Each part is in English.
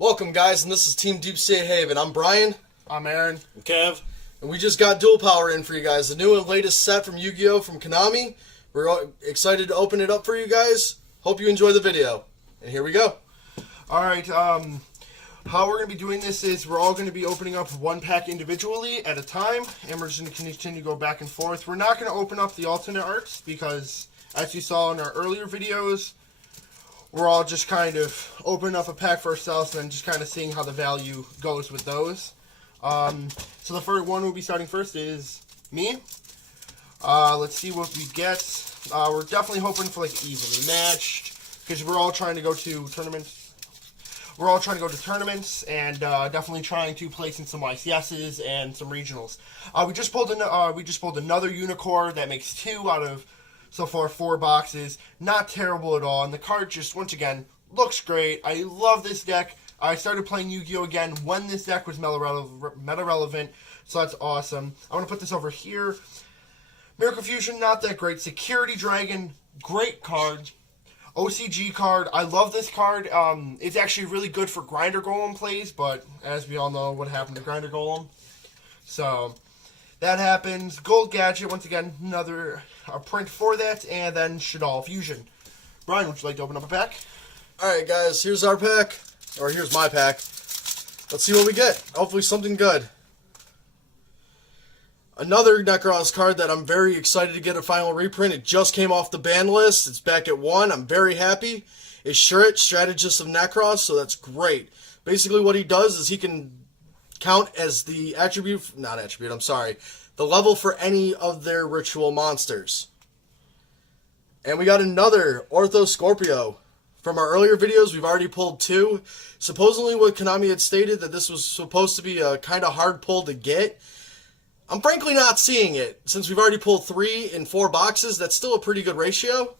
Welcome, guys, and this is Team Deep Sea Haven. I'm Brian. I'm Aaron. I'm Kev. And we just got Dual Power in for you guys. The new and latest set from Yu-Gi-Oh! From Konami. We're all excited to open it up for you guys. Hope you enjoy the video. And here we go. Alright, how we're going to be doing this is we're all going to be opening up one pack individually at a time, and we're just going to continue to go back and forth. We're not going to open up the alternate arts because, as you saw in our earlier videos, we're all just kind of opening up a pack for ourselves and then just kind of seeing how the value goes with those. So the first one we'll be starting first is me. Let's see what we get. We're definitely hoping for like evenly matched because we're all trying to go to tournaments. We're all trying to go to tournaments and definitely trying to place in some ICSs and some regionals. We just pulled another unicorn that makes 2 out of so far 4 boxes. Not terrible at all, and the card just once again looks great. I love this deck. I started playing Yu-Gi-Oh! Again when this deck was meta relevant, so that's awesome. I'm going to put this over here. Miracle Fusion, not that great. Security Dragon, great card. OCG card, I love this card. It's actually really good for Grinder Golem plays, but as we all know what happened to Grinder Golem. So, that happens. Gold Gadget, once again, another print for that, and then Shadal Fusion. Brian, would you like to open up a pack? Alright, guys, here's our pack. Or here's my pack. Let's see what we get. Hopefully something good. Another Necros card that I'm very excited to get a final reprint. It just came off the ban list. It's back at 1. I'm very happy. It's Shuret, Strategist of Necros, so that's great. Basically what he does is he can count as the the level for any of their ritual monsters. And we got another Ortho Scorpio. From our earlier videos, we've already pulled 2. Supposedly what Konami had stated that this was supposed to be a kind of hard pull to get. I'm frankly not seeing it. Since we've already pulled 3 in 4 boxes, that's still a pretty good ratio.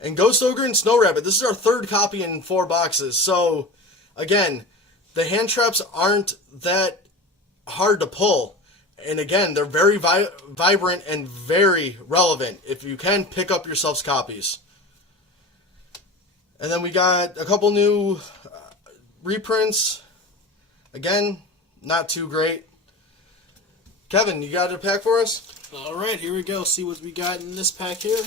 And Ghost Ogre and Snow Rabbit, this is our 3rd copy in 4 boxes. So, again, the hand traps aren't that hard to pull. And again, they're very vibrant and very relevant. If you can, pick up yourselves copies. And then we got a couple new reprints. Again, not too great. Kevin, you got a pack for us? Alright, here we go. See what we got in this pack here.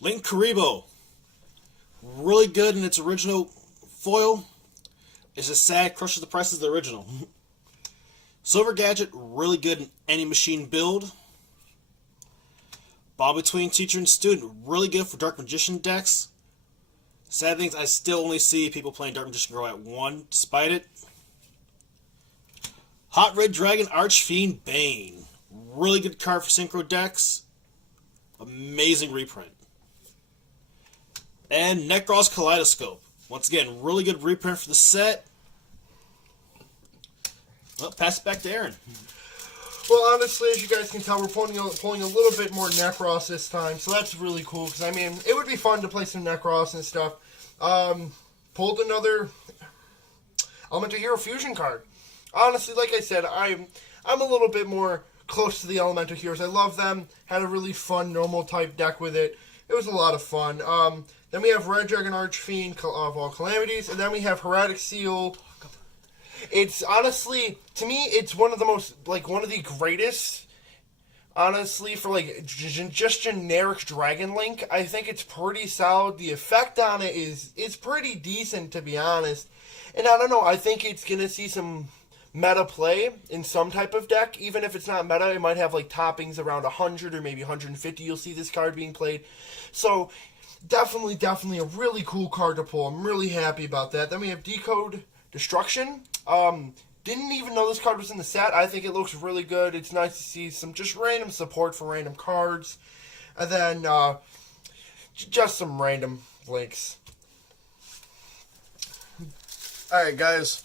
Link Karibo. Really good in its original foil. It's just sad, crushes the price of the original. Silver Gadget, really good in any machine build. Bob Between Teacher and Student, really good for Dark Magician decks. Sad thing is I still only see people playing Dark Magician Girl at 1, despite it. Hot Red Dragon Archfiend Bane. Really good card for Synchro decks. Amazing reprint. And Necros Kaleidoscope. Once again, really good reprint for the set. Well, pass it back to Aaron. Well, honestly, as you guys can tell, we're pulling a little bit more Necros this time, so that's really cool, because, I mean, it would be fun to play some Necros and stuff. Pulled another Elemental Hero Fusion card. Honestly, like I said, I'm a little bit more close to the Elemental Heroes. I love them. Had a really fun, normal type deck with it. It was a lot of fun. Then we have Red Dragon Archfiend of All Calamities, and then we have Heretic Seal. It's honestly, to me, it's one of the greatest, honestly, for like just generic Dragon Link. I think it's pretty solid. The effect on it is pretty decent, to be honest. And I don't know, I think it's going to see some meta play in some type of deck. Even if it's not meta, it might have like toppings around 100 or maybe 150. You'll see this card being played. So, definitely a really cool card to pull. I'm really happy about that. Then we have Decode Destruction. Didn't even know this card was in the set. I think it looks really good. It's nice to see some just random support for random cards. And then, just some random links. Alright, guys.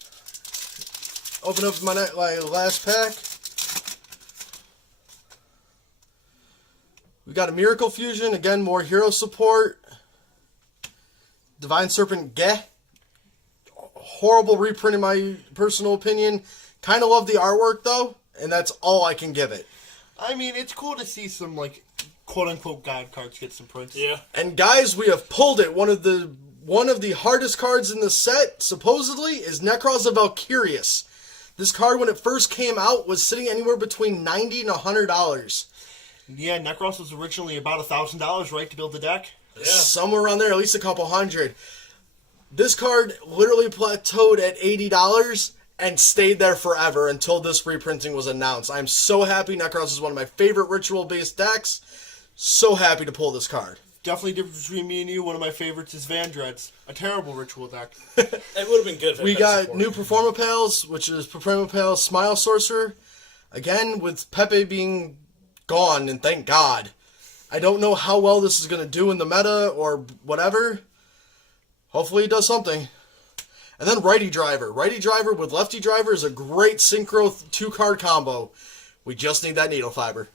Open up my last pack. We got a Miracle Fusion. Again, more hero support. Divine Serpent Geh. Horrible reprint in my personal opinion. Kind of love the artwork though, and that's all I can give it. I mean, it's cool to see some like quote-unquote God cards get some prints. Yeah. And guys, we have pulled it. One of the hardest cards in the set, supposedly, is Necros of Valkyrius. This card, when it first came out, was sitting anywhere between $90 and $100. Yeah, Necros was originally about $1,000, right, to build the deck? Yeah. Somewhere around there, at least a couple hundred. This card literally plateaued at $80 and stayed there forever until this reprinting was announced. I'm so happy. Necros is one of my favorite ritual-based decks. So happy to pull this card. Definitely difference between me and you. One of my favorites is Vandred's, a terrible ritual deck. It would have been good if it We had been got supported. new Performapales, which is Performapale Smile Sorcerer. Again, with Pepe being gone, and thank God. I don't know how well this is going to do in the meta or whatever. Hopefully it does something. And then Righty Driver. Righty Driver with Lefty Driver is a great synchro 2-card combo. We just need that needle fiber.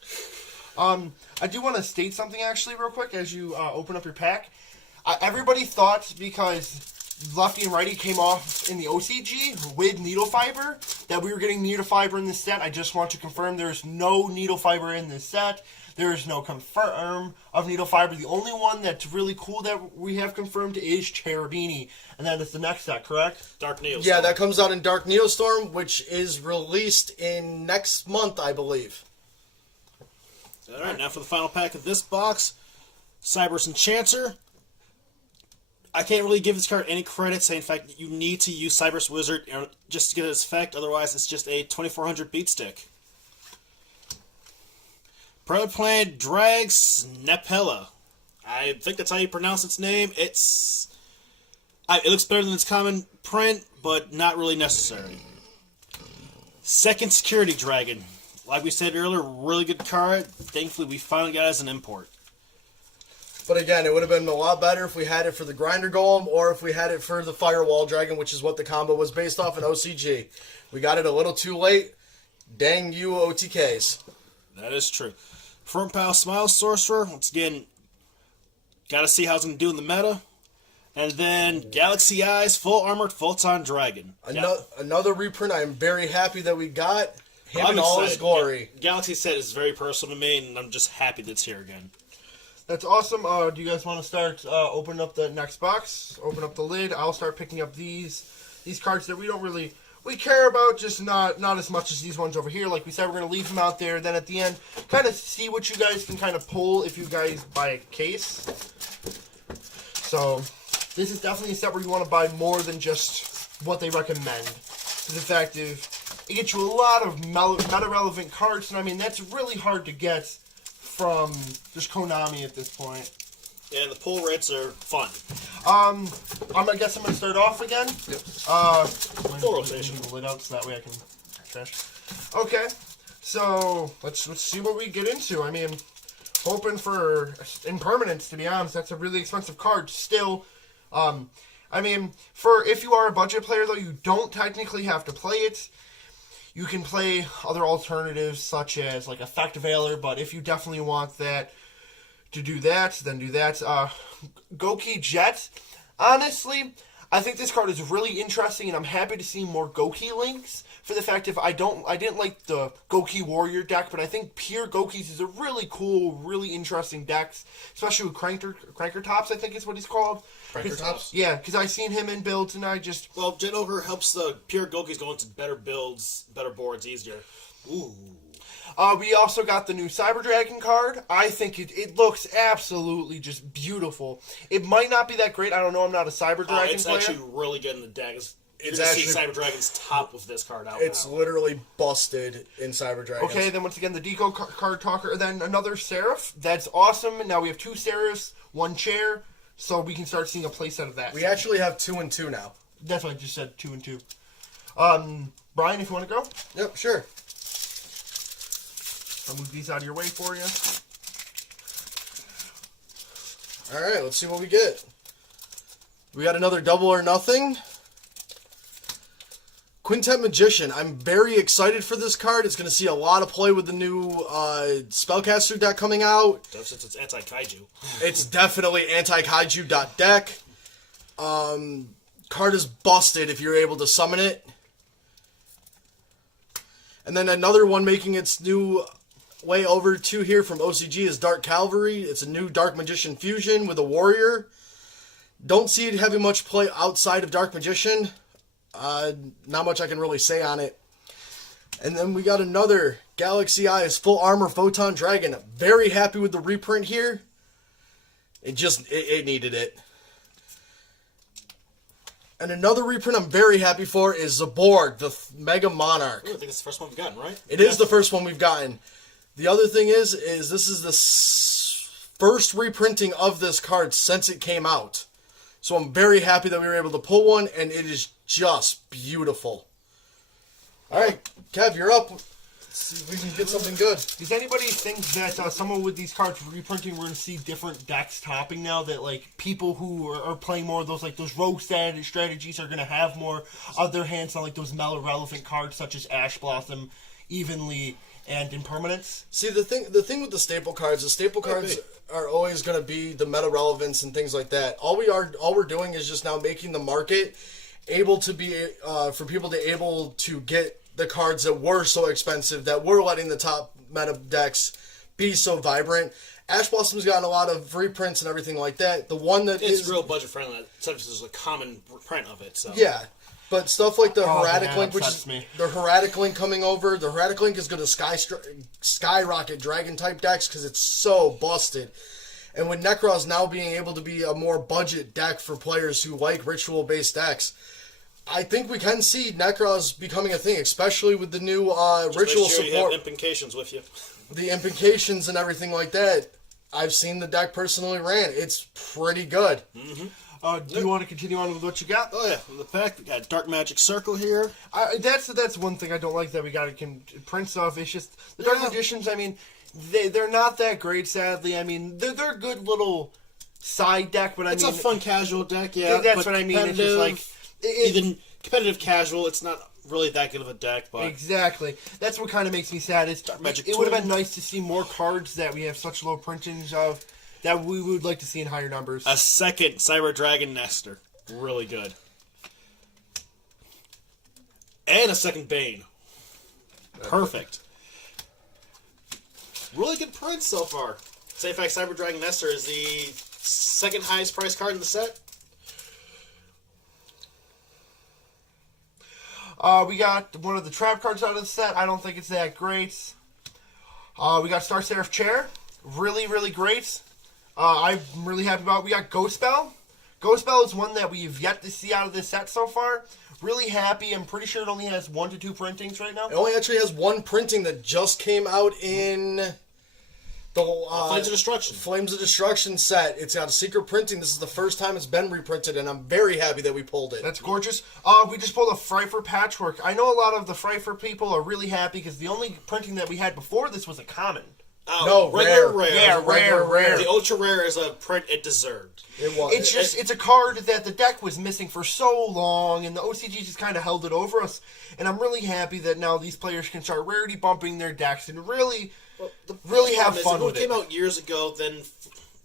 I do want to state something actually real quick as you open up your pack. Everybody thought because Lefty and Righty came off in the OCG with needle fiber that we were getting needle fiber in this set. I just want to confirm there's no needle fiber in this set. There is no confirm of needle fiber. The only one that's really cool that we have confirmed is Cherubini, and that is the next set, correct? Dark Neostorm. Yeah, that comes out in Dark Neostorm, which is released in next month, I believe. Alright, now for the final pack of this box. Cyberus Enchanter. I can't really give this card any credit, saying in fact that you need to use Cyberus Wizard just to get its effect, otherwise it's just a 2400 beat stick. Private Plan Drags Nepella. I think that's how you pronounce its name. It looks better than its common print, but not really necessary. Second Security Dragon. Like we said earlier, really good card. Thankfully, we finally got it as an import. But again, it would have been a lot better if we had it for the Grinder Golem or if we had it for the Firewall Dragon, which is what the combo was based off in OCG. We got it a little too late. Dang you, OTKs. That is true. Front Pile Smile Sorcerer. Once again, got to see how it's going to do in the meta. And then Galaxy Eyes Full Armored Photon Dragon. Another reprint I am very happy that we got. Him I'm in all his excited. glory. Galaxy set is very personal to me, and I'm just happy that it's here again. That's awesome. Do you guys want to start opening up the next box? Open up the lid. I'll start picking up these cards that we don't really care about, just not as much as these ones over here. Like we said, we're going to leave them out there. Then at the end, kind of see what you guys can kind of pull if you guys buy a case. So this is definitely a set where you want to buy more than just what they recommend. Because in fact, it gets you a lot of meta-relevant cards, and I mean, that's really hard to get from just Konami at this point. Yeah, the pull rates are fun. I guess I'm going to start off again. Yep. Full rotation. The lid out so that way I can trash. Okay, so let's see what we get into. I mean, hoping for impermanence, to be honest. That's a really expensive card still. I mean, if you are a budget player, though, you don't technically have to play it. You can play other alternatives, such as, like, Effect Veiler, but if you definitely want that, to do that, then do that. Goki Jet, honestly, I think this card is really interesting, and I'm happy to see more Goki links, for the fact I didn't like the Goki Warrior deck, but I think pure Gokis is a really cool, really interesting deck, especially with Cranker Tops, I think is what he's called. Cranker Tops? Yeah, because I've seen him in builds, and I just... Well, Jet Ogre helps the pure Gokis go into better builds, better boards, easier. Ooh. We also got the new Cyber Dragon card. I think it looks absolutely just beautiful. It might not be that great. I don't know. I'm not a Cyber Dragon it's player. actually really good in the deck. It's You're actually- see Cyber Dragon's top with this card out It's now. literally busted in Cyber Dragons. Okay, then once again, the Deco card talker. And then another Seraph. That's awesome. Now we have 2 Seraphs, 1 chair. So we can start seeing a playset of that. We actually have 2 and 2 now. That's what I just said, 2 and 2. Brian, if you want to go, Yep, sure. I'll move these out of your way for you. Alright, let's see what we get. We got another Double or Nothing. Quintet Magician. I'm very excited for this card. It's going to see a lot of play with the new Spellcaster deck coming out. Since it's anti-kaiju. It's definitely anti-kaiju deck. Card is busted if you're able to summon it. And then another one making its new way over to here from OCG is Dark Cavalry. It's a new Dark Magician fusion with a Warrior. Don't see it having much play outside of Dark Magician. Not much I can really say on it. And then we got another Galaxy Eyes Full Armor Photon Dragon. Very happy with the reprint here. It needed it. And another reprint I'm very happy for is Zaborg, the Mega Monarch. Ooh, I think it's the first one we've gotten, right? It is the first one we've gotten. The other thing is this is the first reprinting of this card since it came out. So I'm very happy that we were able to pull one, and it is just beautiful. All right, Kev, you're up. Let's see if we can get something good. Does anybody think that someone with these cards reprinting, we're going to see different decks topping now? That like people who are playing more of those those rogue strategies are going to have more of their hands on like those meta relevant cards such as Ash Blossom, Evenly, and Impermanence? See, the thing with the staple cards are always going to be the meta relevance and things like that. All we're doing is just now making the market able to be for people to able to get the cards that were so expensive, that were letting the top meta decks be so vibrant. Ash Blossom's gotten a lot of reprints and everything like that. The one that it's real budget friendly, such as there's a common print of it. So yeah. But stuff like the Hermetic man, Link, which is the Hermetic Link coming over, the Hermetic Link is going to skyrocket Dragon type decks because it's so busted. And with Necros now being able to be a more budget deck for players who like ritual based decks, I think we can see Necros becoming a thing, especially with the new ritual make sure support. You have Implications with you. The Implications and everything like that. I've seen the deck personally ran. It's pretty good. Mm-hmm. Do you want to continue on with what you got? Oh yeah, in the pack we got Dark Magic Circle here. That's one thing I don't like that we got to print stuff. It's just the Dark Magicians. I mean, they're not that great, sadly. I mean, they're a good little side deck, but It's a fun casual deck, yeah. That's what I mean. It's just like even competitive casual. It's not really that good of a deck, but exactly. That's what kind of makes me sad. It would have been nice to see more cards that we have such low printings of that we would like to see in higher numbers. A second Cyber Dragon Nester, really good, and a second Bane, perfect. Really good prints so far. Say, fact, Cyber Dragon Nester is the second highest priced card in the set. We got one of the trap cards out of the set. I don't think it's that great. We got Star Seraph Chair. Really, really great. I'm really happy about it. We got Ghost Bell. Ghost Bell is one that we've yet to see out of this set so far. Really happy. I'm pretty sure it only has 1 to 2 printings right now. It only actually has one printing that just came out in the Flames of Destruction. Flames of Destruction set. It's got a secret printing. This is the first time it's been reprinted, and I'm very happy that we pulled it. That's gorgeous. We just pulled a Frifer Patchwork. I know a lot of the Frifer people are really happy because the only printing that we had before this was a common. Oh, no, regular rare. rare. Yeah, rare. The ultra rare is a print it deserved. It was. It's a card that the deck was missing for so long, and the OCG just kind of held it over us. And I'm really happy that now these players can start rarity bumping their decks and really have fun with it. It came out years ago, then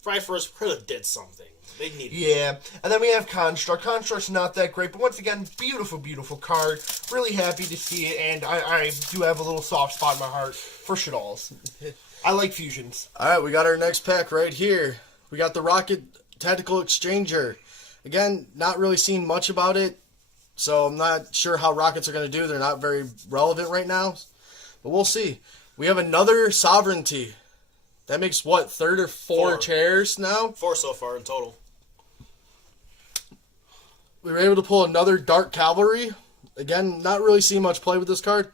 Frifer's could have did something. They needed Yeah, and then we have Construct. Construct's not that great, but once again, beautiful, beautiful card. Really happy to see it, and I do have a little soft spot in my heart for Shadalls. I like fusions. All right, we got our next pack right here. We got the Rocket Tactical Exchanger. Again, not really seeing much about it, so I'm not sure how Rockets are going to do. They're not very relevant right now, but we'll see. We have another Sovereignty. That makes, what, third or four chairs now? 4 so far in total. We were able to pull another Dark Cavalry. Again, not really seeing much play with this card.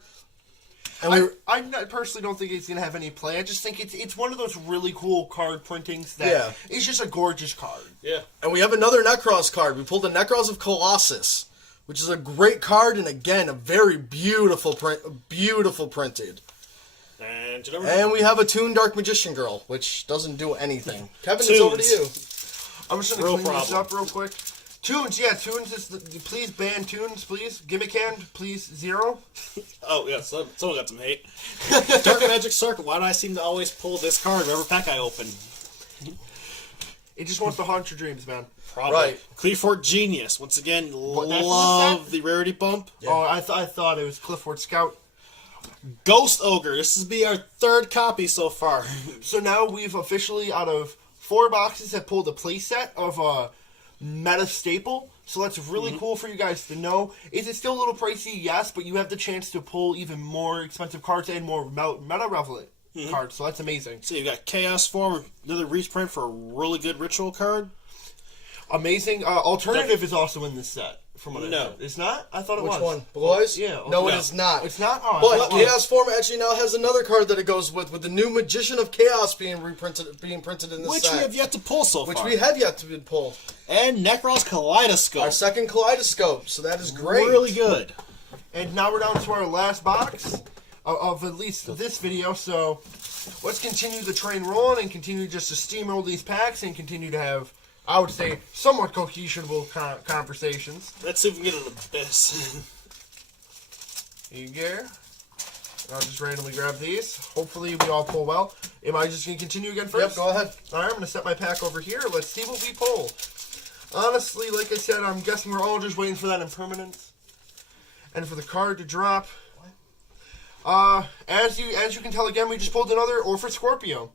And I personally don't think it's going to have any play. I just think it's one of those really cool card printings that is just a gorgeous card. Yeah. And we have another Necros card. We pulled the Necros of Colossus, which is a great card, and again, a very beautiful printed. And we have a Toon Dark Magician Girl, which doesn't do anything. Kevin, it's over to you. I'm just going to clean this up real quick. Toons, yeah, Toons is please ban Toons, please. Gimmick Hand, please 0. Oh, yeah, someone got some hate. Dark Magic Circle, why do I seem to always pull this card whenever pack I open? It just wants to haunt your dreams, man. Probably. Right. Clifford Genius, once again, love the rarity bump. Yeah. Oh, I thought it was Clifford Scout. Ghost Ogre. This will be our third copy so far. So now we've officially, out of 4 boxes, have pulled a playset of a meta staple. So that's really cool for you guys to know. Is it still a little pricey? Yes, but you have the chance to pull even more expensive cards and more meta relevant cards. So that's amazing. So you got Chaos Form, another reprint for a really good ritual card. Amazing. Alternative is also in this set. From what I No. know. It's not? I thought it was. Which one? Blue Eyes? Yeah. No, it No. is not. It's not? Oh, I But thought it was. Chaos Form actually now has another card that it goes with the new Magician of Chaos being printed in this Which set. we have yet to pull so Which far. we have yet to be pulled. And Necros Kaleidoscope. Our second Kaleidoscope, so that is great. Really good. And now we're down to our last box of at least this video. So let's continue the train rolling and continue just to steamroll these packs and continue to have, I would say, somewhat cohesible conversations. Let's see if we can get an abyss. Here you go. I'll just randomly grab these. Hopefully we all pull well. Am I just going to continue again first? Yep, go ahead. Alright, I'm going to set my pack over here. Let's see what we pull. Honestly, like I said, I'm guessing we're all just waiting for that impermanence. And for the card to drop. As you can tell again, we just pulled another Orphan Scorpio.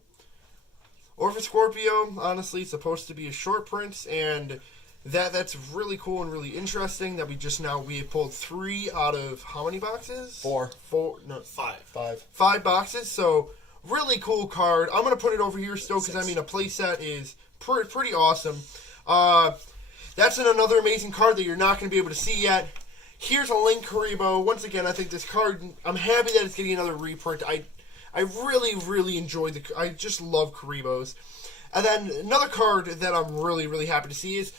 Orphan Scorpio, honestly, it's supposed to be a short print, and that's really cool and really interesting that we pulled 3 out of how many boxes? 4. 5. 5 boxes, so really cool card. I'm going to put it over here still because, I mean, a playset is pretty awesome. That's another amazing card that you're not going to be able to see yet. Here's a Link Karibo. Once again, I think this card, I'm happy that it's getting another reprint. I really, really enjoy I just love Karibos. And then another card that I'm really, really happy to see is,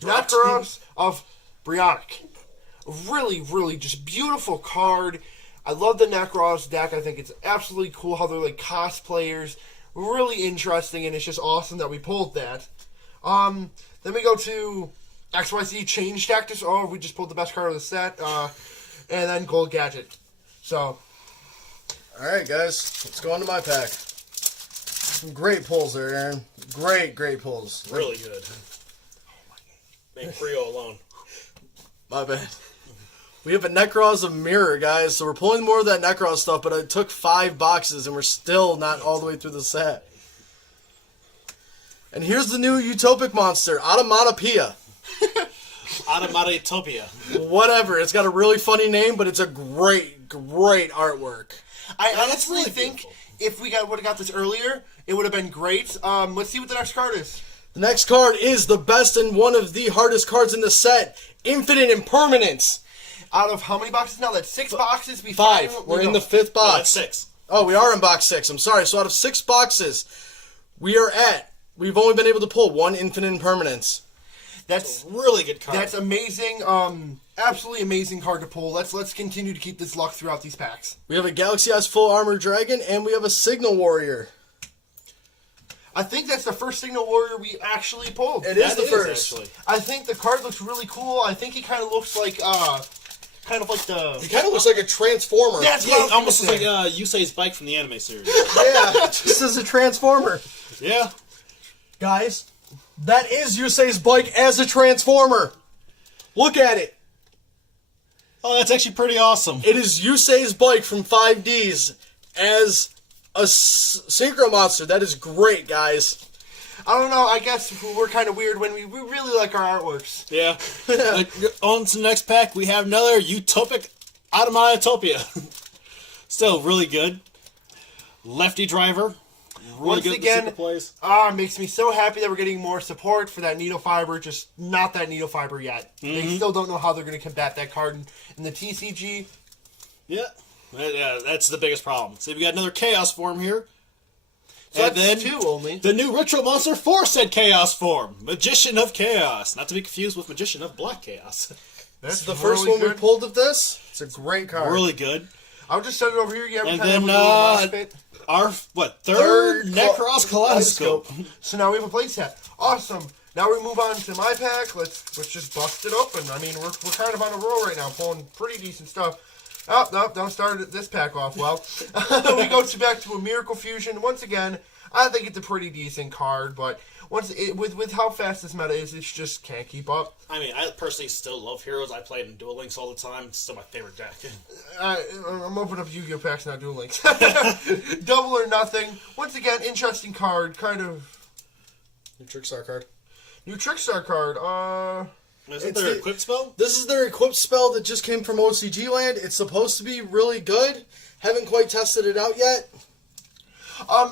Necros of Brionic. Really, really just beautiful card. I love the Necros deck. I think it's absolutely cool how they're like cosplayers. Really interesting, and it's just awesome that we pulled that. Then we go to XYZ Change Tactics. Oh, we just pulled the best card of the set. And then Gold Gadget. So, Alright, guys. Let's go on to my pack. Some great pulls there, Aaron. Great pulls. Really good. Make Frio alone. My bad. We have a Necros of Mirror, guys, so we're pulling more of that Necros stuff, but it took 5 boxes, and we're still not all the way through the set. And here's the new Utopic monster, Automatopoeia. Automatopoeia. whatever. It's got a really funny name, but it's a great artwork. I honestly really think beautiful. if we would have got this earlier, it would have been great. Let's see what the next card is. The next card is the best and one of the hardest cards in the set, Infinite Impermanence. Out of how many boxes now? That's 6 boxes. 5. We're in the 5th No, box. that's 6. Oh, we are in box 6. I'm sorry. So out of 6 boxes, we've only been able to pull 1 Infinite Impermanence. That's Really good card. That's amazing. Absolutely amazing card to pull. Let's continue to keep this luck throughout these packs. We have a Galaxy Eyes Full Armor Dragon, and we have a Signal Warrior. I think that's the first Signal Warrior we actually pulled. It is That the first. actually. I think the card looks really cool. I think he kind of looks like, kind of like the. He kind of looks like a Transformer. That's Yeah, what I was almost gonna like say. Yusei's bike from the anime series. Yeah, just as a Transformer. Yeah. Guys, that is Yusei's bike as a Transformer. Look at it. Oh, that's actually pretty awesome. It is Yusei's bike from 5Ds as a Synchro Monster. That is great, guys. I don't know. I guess we're kind of weird when we really like our artworks. Yeah. On to the next pack, we have another Utopic Automatopoeia. Still really good. Lefty Driver. Really Once good with again, the super plays. Makes me so happy that we're getting more support for that needle fiber. Just not that needle fiber yet. They still don't know how they're going to combat that card in the TCG. Yeah. Yeah, that's the biggest problem. So we got another Chaos form here. So And that's then 2 only. the new Ritual Monster 4 said Chaos form. Magician of Chaos. Not to be confused with Magician of Black Chaos. This is the first one we pulled of this. It's a great card. Really good. I'll just set it over here. Yeah, we And kind of then, have a little mosh pit. Our, third Necros Kaleidoscope. Kaleidoscope. So now we have a playset. Awesome. Now we move on to my pack. Let's just bust it open. I mean, we're kind of on a roll right now, pulling pretty decent stuff. Oh, no, don't start this pack off well. We go back to a Miracle Fusion. Once again, I think it's a pretty decent card, but with how fast this meta is, it just can't keep up. I mean, I personally still love Heroes. I play it in Duel Links all the time. It's still my favorite deck. I'm opening up Yu-Gi-Oh! Packs, not Duel Links. Double or Nothing. Once again, interesting card. Kind of... New Trickstar card. New Trickstar card. Isn't there an equipped spell? This is their equipped spell that just came from OCG Land. It's supposed to be really good. Haven't quite tested it out yet.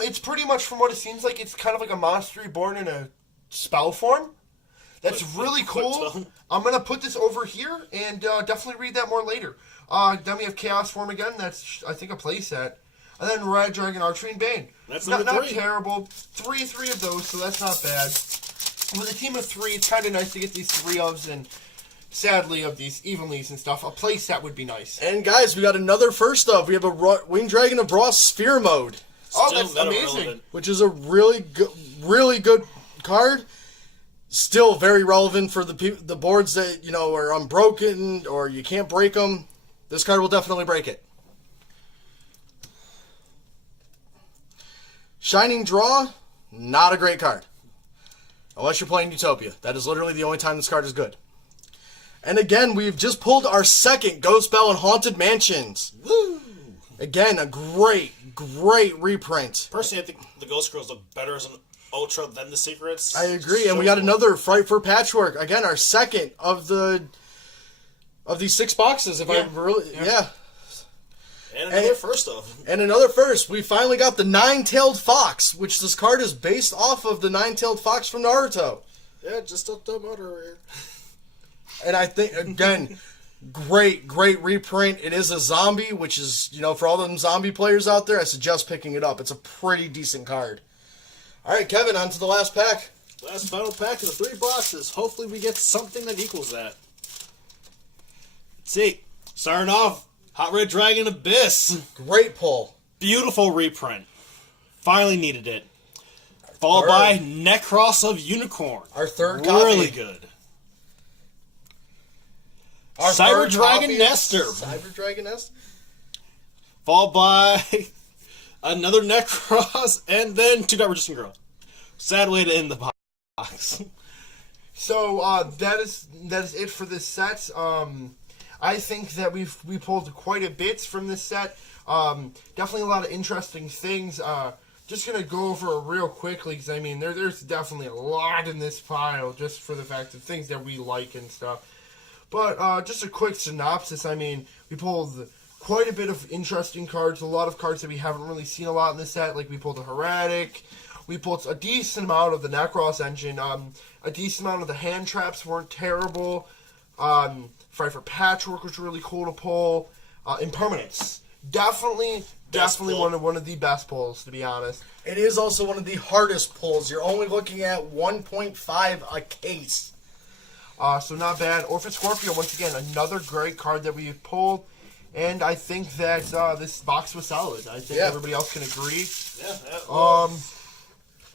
It's pretty much, from what it seems like, it's kind of like a monster reborn in a spell form. That's really cool. I'm going to put this over here and definitely read that more later. Then we have Chaos Form again. That's, I think, a playset. And then Red Dragon Archery Bane. That's not number 3. terrible. Three of those, so that's not bad. With a team of 3, it's kind of nice to get these 3-ofs and, sadly, of these evenlies and stuff. A playset would be nice. And guys, we got another first of. We have a Winged Dragon of Brawl Sphere mode. Oh, Still that's meta amazing. relevant. Which is a really good card. Still very relevant for the boards that, you know, are unbroken or you can't break them. This card will definitely break it. Shining Draw, not a great card. Unless you're playing Utopia. That is literally the only time this card is good. And again, we've just pulled our second Ghost Bell and Haunted Mansions. Woo! Again, a great reprint. Personally, I think the Ghost Girls look better as an Ultra than the Secrets. I agree, and we got another Fright for Patchwork. Again, our second of these 6 boxes. If I really, yeah. And another first of. And another first. We finally got the Nine-Tailed Fox, which this card is based off of the Nine-Tailed Fox from Naruto. Yeah, just a dumb motor. And I think, again, great reprint. It is a zombie, which is, you know, for all them zombie players out there, I suggest picking it up. It's a pretty decent card. All right, Kevin, on to the last pack. Last final pack of the 3 boxes. Hopefully we get something that equals that. Let's see. Starting off, Hot Red Dragon Abyss. Great pull. Beautiful reprint. Finally needed it. Followed by Necros of Unicorn. Our third copy. Really good. Our Cyber third Dragon copy. Nester. Cyber Dragon Nest. Followed by another Necros, and then 2 Resistant Girl. Sad way to end the box. So that is it for this set. I think that we pulled quite a bit from this set. Definitely a lot of interesting things. Just gonna go over it real quickly because I mean there's definitely a lot in this pile just for the fact of things that we like and stuff. But just a quick synopsis. I mean, we pulled quite a bit of interesting cards. A lot of cards that we haven't really seen a lot in this set. Like we pulled a Heretic. We pulled a decent amount of the Necros engine. A decent amount of the hand traps weren't terrible. Fight for Patchwork was really cool to pull. Impermanence. Definitely one of the best pulls, to be honest. It is also one of the hardest pulls. You're only looking at 1.5 a case. So not bad. Orphan Scorpio, once again, another great card that we pulled. And I think that this box was solid. I think everybody else can agree. Yeah.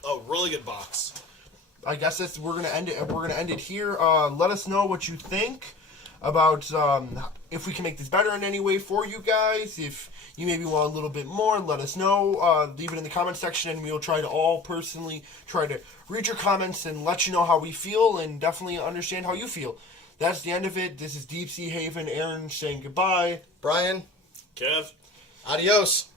A really good box. I guess we're gonna end it. We're gonna end it here. Let us know what you think about if we can make this better in any way for you guys. If you maybe want a little bit more, let us know. Leave it in the comment section, and we'll try to all personally try to read your comments and let you know how we feel, and definitely understand how you feel. That's the end of it. This is Deep Sea Haven. Aaron saying goodbye. Brian. Kev. Adios.